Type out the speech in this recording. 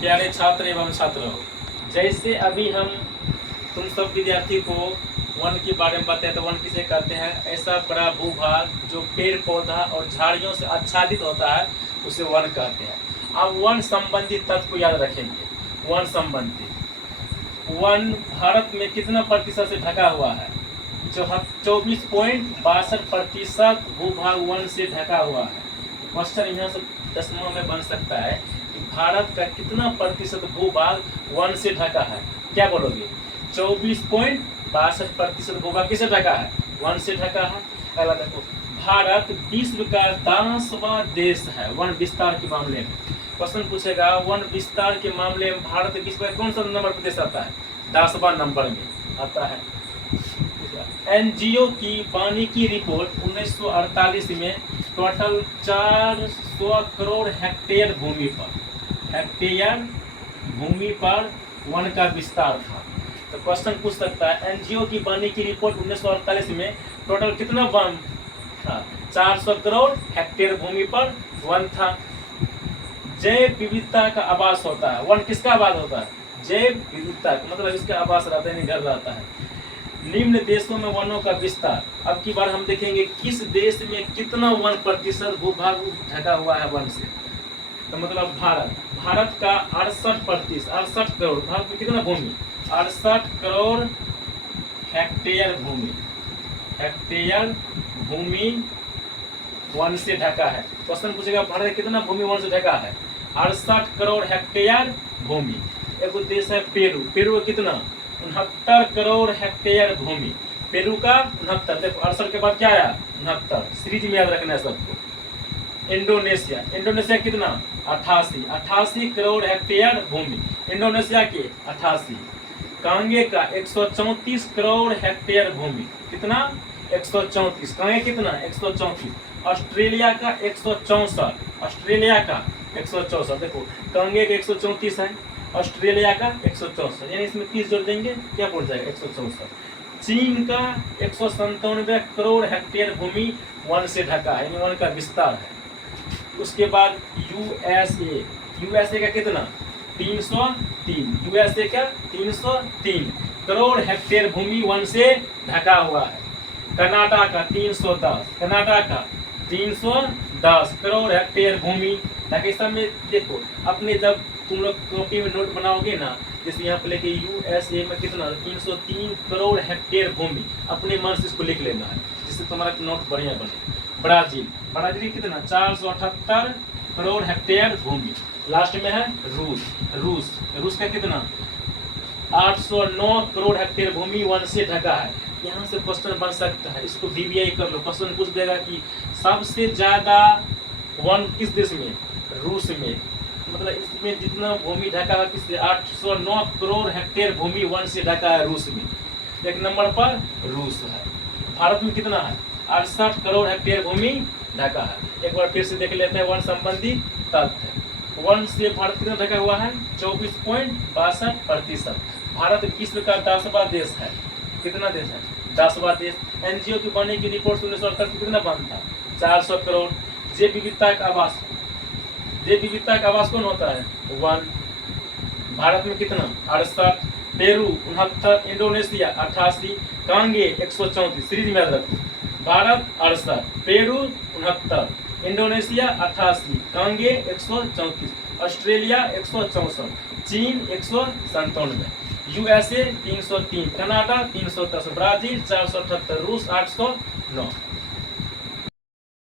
प्यारे छात्र एवं छात्रों, जैसे अभी हम तुम सब विद्यार्थी को वन के बारे में बताए तो वन किसे कहते हैं, ऐसा बड़ा भूभाग जो पेड़ पौधा और झाड़ियों से आच्छादित होता है उसे वन कहते हैं। अब वन संबंधी तथ्य को याद रखेंगे। वन संबंधी वन भारत में कितना प्रतिशत से ढका हुआ है? 24.62% भूभाग वन से ढका हुआ है। क्वेश्चन यहाँ से दशमलव में बन सकता है कि भारत का कितना प्रतिशत भूभाग वन से ढका है? क्या बोलोगे? 24.62% भूभाग किससे ढका है? वन से ढका है। अगला देखो, भारत विश्व का 10वां देश है वन विस्तार के मामले में। क्वेश्चन पूछेगा वन विस्तार के मामले में भारत विश्व का कौन सा नंबर पर देश आता है? 10वां नंबर में आता है। एनजीओ की वानिकी रिपोर्ट 1948 में टोटल 400 करोड़ हेक्टेयर भूमि पर वन का विस्तार था। तो क्वेश्चन पूछ सकता है एनजीओ की वानिकी रिपोर्ट 1948 में टोटल कितना वन था? 400 करोड़ हेक्टेयर भूमि पर वन था। जैव विविधता का आवास होता है। वन किसका आवास होता है? जैव विविधता, मतलब इसका आवास रहता है, घर रहता है। निम्न देशों में वनों का विस्तार। अब की बार हम देखेंगे किस देश में कितना वन प्रतिशत भूभाग ढका हुआ है वन से। तो मतलब भारत का 68 करोड़ भारत में कितना भूमि? 68 करोड़ हेक्टेयर भूमि वन से ढका है। क्वेश्चन पूछेगा भारत में कितना भूमि वन से ढका है? 68 करोड़ हेक्टेयर भूमि। एक देश है पेरू का कितना? 69 करोड़ हेक्टेयर भूमि। पेरू का 69। देखो 68 के बाद क्या आया? 69। सीरीज में याद रखना है सबको। इंडोनेशिया कितना? 88 करोड़ हेक्टेयर भूमि। इंडोनेशिया के 88। कांगे का 134 करोड़ हेक्टेयर भूमि। कितना? 134। कांगे कितना? 134। ऑस्ट्रेलिया का 164। देखो कांगे का 134 है, ऑस्ट्रेलिया का 164, यानी इसमें 30 जोड़ देंगे, क्या पड़ जाएगा? 164। चीन का 197 करोड़ हेक्टेयर भूमि वन से ढका है, यानी वन का विस्तार है। उसके बाद यूएसए का कितना? 303। यूएसए का 303 करोड़ हेक्टेयर भूमि वन से ढका हुआ है। कनाडा का 310 करोड़ हेक्टेयर भूमि ढका। सब में देखो अपने जब तुम लोग कॉपी में नोट बनाओगे ना, जैसे यहाँ पे लेके यूएसए में कितना? 303 करोड़ हेक्टेयर भूमि, अपने मन से इसको लिख लेना है जिससे तुम्हारा नोट बढ़िया बने। ब्राजील कितना? 478 करोड़ हेक्टेयर भूमि। लास्ट में है रूस का कितना? 809 करोड़ हेक्टेयर भूमि वन से ढका है। यहाँ से क्वेश्चन बन सकता है, इसको वीवीआई कर लो। क्वेश्चन पूछ देगा कि सबसे ज्यादा वन किस देश में? रूस में। मतलब इसमें जितना भूमि ढका है किससे? 809 करोड़ हेक्टेयर भूमि वन से ढका है रूस में। एक नंबर पर रूस है। भारत में कितना है? 68 करोड़ हेक्टेयर भूमि ढका है। एक बार फिर से देख लेते हैं वन संबंधी तथ्य। वन से भारत कितना ढका हुआ है? 24.62%। भारत विश्व का 10वां देश है। कितना देश है? 10वां देश। एनजीओ की वानिकी रिपोर्ट 1948 कितना वन था? 400 करोड़। जैव विविधता का आवास कौन होता है? वन। भारत में कितना? 68। पेरू 69, इंडोनेशिया 88, कांगे 134। सीरीज में याद रखो। भारत 68, पेरू 69, इंडोनेशिया 88, कांगे 134, ऑस्ट्रेलिया 164, चीन 197, यूएसए 303, कनाडा 310, ब्राजील 478, रूस 809।